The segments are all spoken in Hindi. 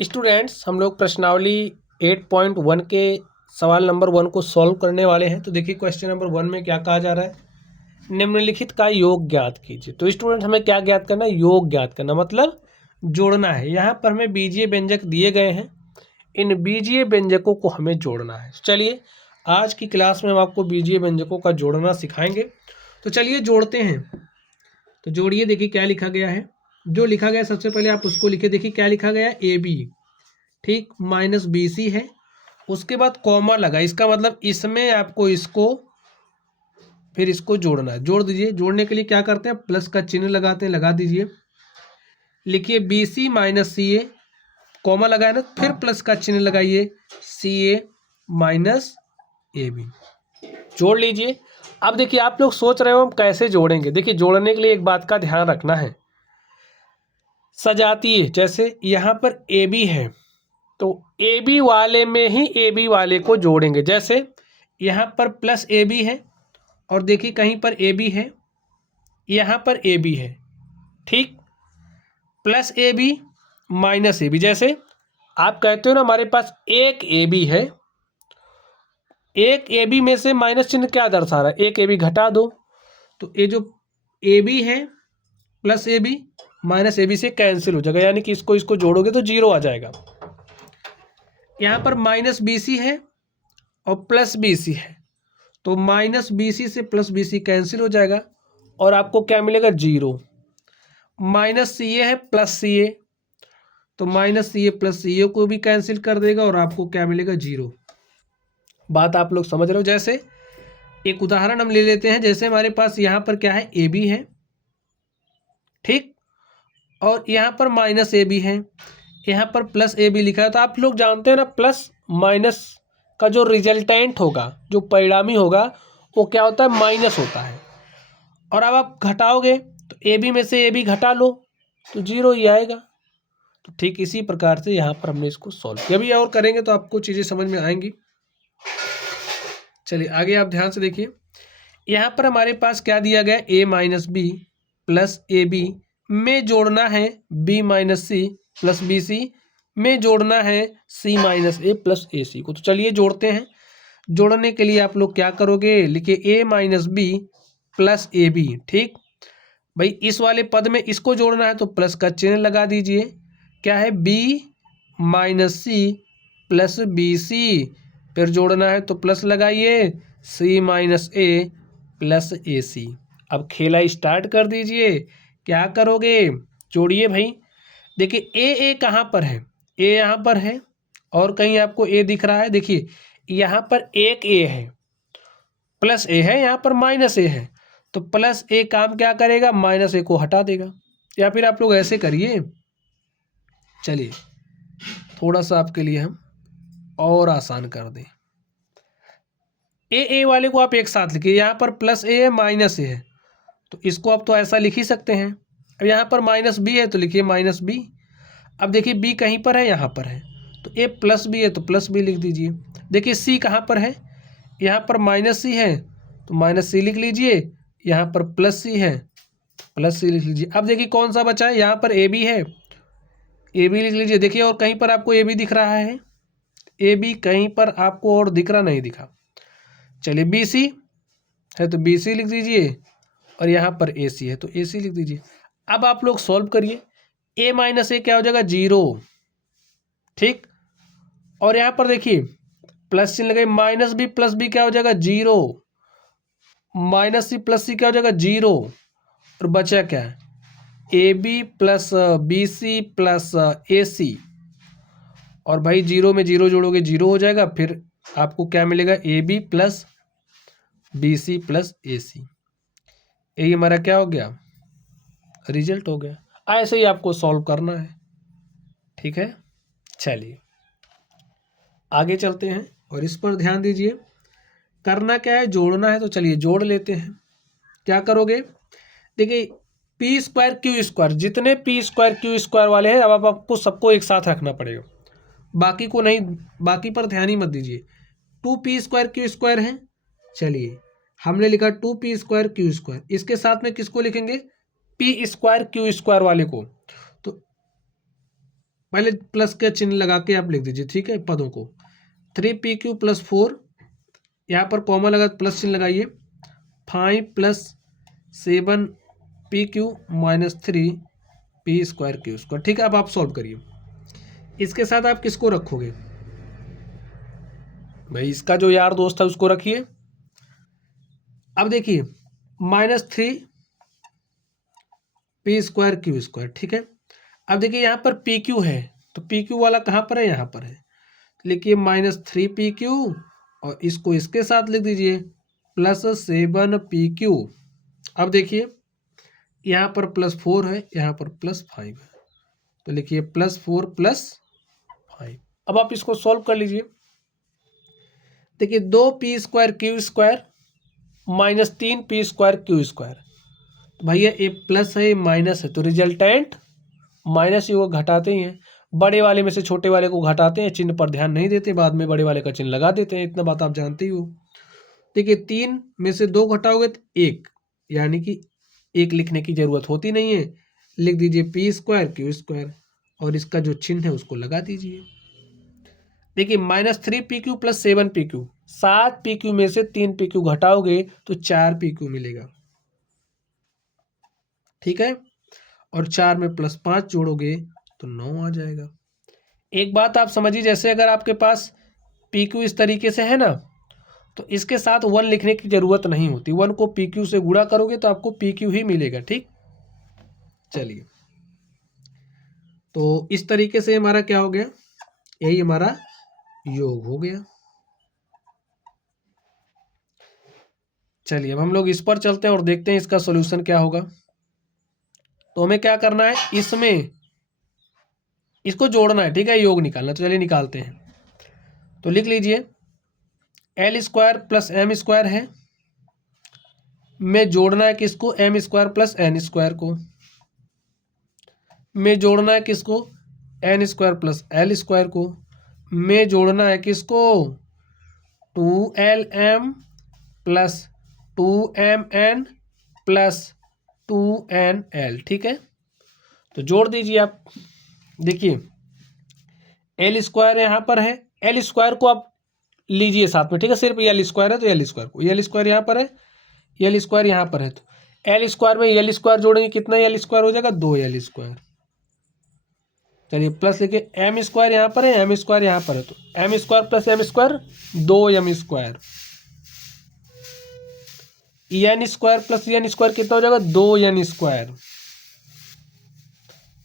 स्टूडेंट्स, हम लोग प्रश्नावली 8.1 के सवाल नंबर 1 को सॉल्व करने वाले हैं। तो देखिए क्वेश्चन नंबर 1 में क्या कहा जा रहा है, निम्नलिखित का योग ज्ञात कीजिए। तो स्टूडेंट हमें क्या ज्ञात करना है, योग ज्ञात करना मतलब जोड़ना है। यहाँ पर हमें बीजीय व्यंजक दिए गए हैं, इन बीजीय व्यंजकों को हमें जोड़ना है। चलिए आज की क्लास में हम आपको बीजीय व्यंजकों का जोड़ना सिखाएंगे। तो चलिए जोड़ते हैं। तो जोड़िए, देखिए क्या लिखा गया है। जो लिखा गया सबसे पहले आप उसको लिखे। देखिए क्या लिखा गया, ए बी, ठीक, माइनस बी सी है। उसके बाद कॉमा लगा, इसका मतलब इसमें आपको इसको फिर इसको जोड़ना है। जोड़ दीजिए। जोड़ने के लिए क्या करते हैं, प्लस का चिन्ह लगाते हैं, लगा दीजिए। लिखिए बी सी माइनस सी ए, कॉमा लगाए ना, फिर प्लस का चिन्ह लगाइए, सी ए माइनस ए बी, जोड़ लीजिए। अब देखिए आप लोग सोच रहे हो हम कैसे जोड़ेंगे। देखिए जोड़ने के लिए एक बात का ध्यान रखना है, सजातीय। जैसे यहाँ पर ए बी है तो ए बी वाले में ही ए बी वाले को जोड़ेंगे। जैसे यहाँ पर प्लस ए बी है और देखिए कहीं पर ए बी है, यहाँ पर ए बी है, ठीक, plus A B minus A B. जैसे आप कहते हो ना हमारे पास एक ए बी है, एक ए बी में से माइनस चिन्ह क्या दर्शा रहा है, एक ए बी घटा दो। तो ये जो ए बी है plus A B minus A B से कैंसिल हो जाएगा, यानी कि इसको इसको जोड़ोगे तो जीरो आ जाएगा। यहाँ पर माइनस बी सी है और प्लस बी सी है, तो माइनस बी सी से प्लस बी सी कैंसिल हो जाएगा और आपको क्या मिलेगा, जीरो। माइनस सी ए है प्लस सी ए, तो माइनस सी ए प्लस सी ए को भी कैंसिल कर देगा और आपको क्या मिलेगा, जीरो। बात आप लोग समझ रहे हो। जैसे एक उदाहरण हम ले लेते हैं। जैसे हमारे पास यहाँ पर क्या है, ए बी है, ठीक, और यहाँ पर माइनस ए बी है, यहाँ पर प्लस ए बी लिखा है। तो आप लोग जानते हैं ना, प्लस माइनस का जो रिजल्टेंट होगा, जो परिणामी होगा, वो क्या होता है, माइनस होता है। और अब आप घटाओगे तो ए बी में से ए बी घटा लो तो जीरो ही आएगा। तो ठीक इसी प्रकार से यहाँ पर हमने इसको सॉल्व किया। अभी और करेंगे तो आपको चीज़ें समझ में आएंगी। चलिए आगे आप ध्यान से देखिए। यहाँ पर हमारे पास क्या दिया गया, A minus B plus A B में जोड़ना है B minus C plus B C में जोड़ना है सी माइनस ए प्लस ए सी को। तो चलिए जोड़ते हैं। जोड़ने के लिए आप लोग क्या करोगे, लिखिए A minus B plus A B, ठीक भाई। इस वाले पद में इसको जोड़ना है तो प्लस का चिन्ह लगा दीजिए। क्या है, B minus C plus B C, फिर जोड़ना है तो प्लस लगाइए, सी माइनस ए प्लस ए सी। अब खेला स्टार्ट कर दीजिए। क्या करोगे, जोड़िए भाई। देखिए ए कहाँ पर है, ए यहाँ पर है और कहीं आपको ए दिख रहा है। देखिए यहाँ पर एक ए है, प्लस ए है, यहाँ पर माइनस ए है, तो प्लस ए काम क्या करेगा, माइनस ए को हटा देगा। या फिर आप लोग ऐसे करिए, चलिए थोड़ा सा आपके लिए हम और आसान कर दें। ए वाले को आप एक साथ लिखिए। यहाँ पर प्लस ए है माइनस ए है, तो इसको आप तो ऐसा लिख ही सकते हैं। अब यहाँ पर माइनस बी है तो लिखिए माइनस बी। अब देखिए बी कहीं पर है, यहाँ पर है, तो ए प्लस बी है तो प्लस बी लिख दीजिए। देखिए सी कहाँ पर है, यहाँ पर माइनस सी है तो माइनस सी लिख लीजिए, यहाँ पर प्लस सी है प्लस सी लिख लीजिए। अब देखिए कौन सा बचा है, यहाँ पर ए बी है, ए बी लिख लीजिए। देखिए और कहीं पर आपको ए बी दिख रहा है, ए बी कहीं पर आपको और दिख रहा नहीं, दिखा। चलिए बी सी है तो बी सी लिख दीजिए और यहाँ पर ए सी है तो ए सी लिख दीजिए। अब आप लोग सॉल्व करिए। ए माइनस ए क्या हो जाएगा, जीरो, ठीक। और यहाँ पर देखिए प्लस चिन्ह लगाइए, माइनस बी प्लस बी क्या हो जाएगा, zero, minus C plus C क्या हो जाएगा, जीरो। और बचा क्या है, A B plus B C plus A C. और भाई जीरो में जीरो जोड़ोगे जीरो हो जाएगा, फिर आपको क्या मिलेगा, A B plus B C plus A C. यही हमारा क्या हो गया, रिजल्ट हो गया। ऐसे ही आपको सॉल्व करना है, ठीक है। चलिए आगे चलते हैं और इस पर ध्यान दीजिए। करना क्या है, जोड़ना है। तो चलिए जोड़ लेते हैं। क्या करोगे, देखिए पी स्क्वायर क्यू स्क्वायर, जितने पी स्क्वायर क्यू स्क्वायर वाले हैं अब आपको सबको एक साथ रखना पड़ेगा, बाकी को नहीं, बाकी पर ध्यान ही मत दीजिए। Two P square Q square है, चलिए हमने लिखा two P square Q square, इसके साथ में किसको लिखेंगे, पी स्क्वायर क्यू स्क्वायर वाले को। तो पहले प्लस का चिन्ह लगा के आप लिख दीजिए, ठीक है, पदों को। 3pq + 4, यहाँ पर कॉमा लगा प्लस चिन्ह लगाइए। 5 + 7pq - 3p²q², ठीक है। अब आप सॉल्व करिए। इसके साथ आप किसको रखोगे भाई? इसका जो यार दोस्त है उसको रखिए। अब देखिए -3p²q², ठीक है। अब देखिए यहाँ पर pq है, तो pq वाला कहाँ पर है? यहाँ पर है। लिखिए -3pq और इसको इसके साथ लिख दीजिए +7pq। अब देखिए यहाँ पर +4 है, यहाँ पर +5 है, तो लिखिए +4 +5। अब आप इसको सॉल्व कर लीजिए। देखिए 2p²q² -3p²q², तो भैया ये प्लस है, ये माइनस है, तो रिजल्टेंट माइनस ही वो घटाते ही हैं। बड़े वाले में से छोटे वाले को घटाते हैं, चिन्ह पर ध्यान नहीं देते, बाद में बड़े वाले का चिन्ह लगा देते हैं, इतना बात आप जानते ही हो। देखिए 3 में से 2 घटाओगे तो 1, यानी कि 1 लिखने की जरूरत होती नहीं है, लिख दीजिए p²q² और इसका जो चिन्ह है उसको लगा दीजिए। देखिए -3pq + 7pq, 7pq में से 3pq घटाओगे तो 4pq मिलेगा, ठीक है। और 4 में +5 जोड़ोगे तो 9 आ जाएगा। एक बात आप समझिए, जैसे अगर आपके पास pq इस तरीके से है ना, तो इसके साथ 1 लिखने की जरूरत नहीं होती। 1 को pq से गुणा करोगे तो आपको pq ही मिलेगा, ठीक। चलिए, तो इस तरीके से हमारा क्या हो गया? यही हमारा योग हो गया। चलिए अब हम लोग इस पर चलते हैं और देखते हैं इसका सॉल्यूशन क्या होगा। तो हमें क्या करना है, इसमें इसको जोड़ना है, ठीक है, योग निकालना। तो चलिए निकालते हैं। तो लिख लीजिए l² + m² है, में जोड़ना है किसको? m² + n² को। में जोड़ना है किसको? n² + l² को। में जोड़ना है किसको? 2lm + 2mn + 2nl, ठीक है। तो जोड़ दीजिए आप। देखिए l² यहाँ पर है, l² को आप लीजिए साथ में, ठीक है। सिर्फ l² है तो l² को, l² यहाँ पर है, l² यहाँ पर है, तो l² में l² जोड़ेंगे, कितना l² हो जाएगा? 2l²। चलिए प्लस लिखिए m² यहाँ पर है, m² यहाँ पर है, तो m² + m², 2m²। n² + n² कितना हो जाएगा? 2n²।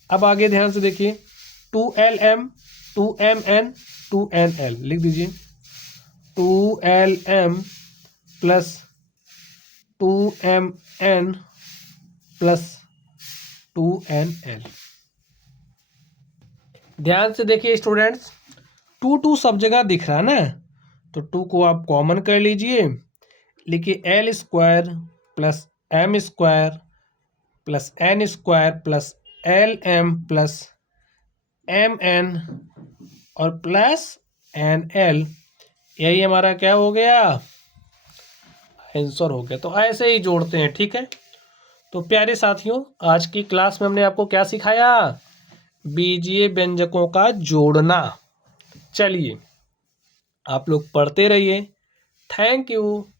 अब आगे ध्यान से देखिए 2lm 2mn 2nl लिख दीजिए। 2lm + 2mn + 2nl। ध्यान से देखिए स्टूडेंट्स, 2 सब जगह दिख रहा है ना, तो 2 को आप कॉमन कर लीजिए। लिखिए l² + m² + n² + lm + mn और प्लस nl, यही हमारा क्या हो गया? आंसर हो गया। तो ऐसे ही जोड़ते हैं, ठीक है। तो प्यारे साथियों, आज की क्लास में हमने आपको क्या सिखाया? बीजीय व्यंजकों का जोड़ना। चलिए आप लोग पढ़ते रहिए। Thank you.